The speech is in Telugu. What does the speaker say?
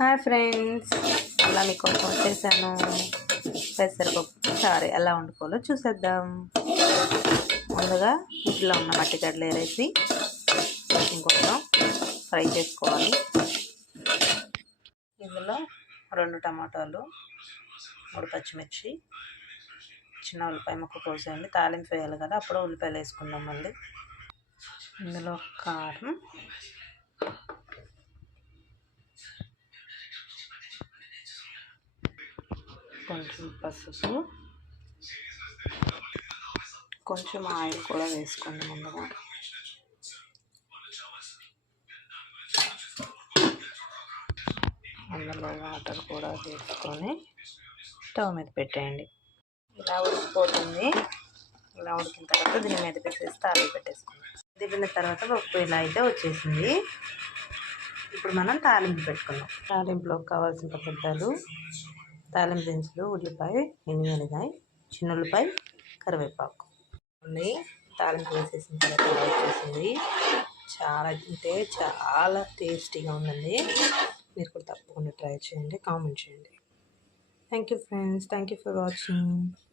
Hi friends. అలా మీకోసం వచ్చేసాను పెసరపప్పు సారీ ఎలా వండుకోవాలో చూసేద్దాం. ముందుగా ఇంట్లో ఉన్న మట్టి ఏరేసి వేసి ఇంకొంచెం ఫ్రై చేసుకోవాలి. ఇందులో రెండు టమాటాలు మూడు పచ్చిమిర్చి చిన్న ఉల్లిపాయ ముక్క కోసేయండి. తాలింపు వేయాలి కదా అప్పుడు ఉల్లిపాయలు వేసుకుందాం మళ్ళీ. ఇందులో కారం కొంచెం పసుపు కొంచెం ఆయిల్ కూడా వేసుకోండి ముందుగా అందులో వాటర్ కూడా వేసుకొని స్టవ్ మీద పెట్టేయండి ఇలా ఉడికిపోతుంది ఇలా ఉడికిన తర్వాత దీని మీద పెట్టేసి తాలింపు పెట్టేసుకుందాం దిగిన తర్వాత పప్పు ఇలా అయితే వచ్చేసింది ఇప్పుడు మనం తాలింపు పెట్టుకుందాం తాలింపులోకి కావాల్సిన పదార్థాలు తాలింపు దినుసులు ఉల్లిపాయ ఎనిమిదిగాయ చిన్న ఉల్లిపాయ కరివేపాకు. ఉన్నాయి. తాలింపు వేసేసిన తర్వాత వచ్చేసింది. చాలా అంటే చాలా టేస్టీగా ఉందండి. మీరు కూడా తప్పకుండా ట్రై చేయండి కామెంట్ చేయండి. Thank you friends thank you for watching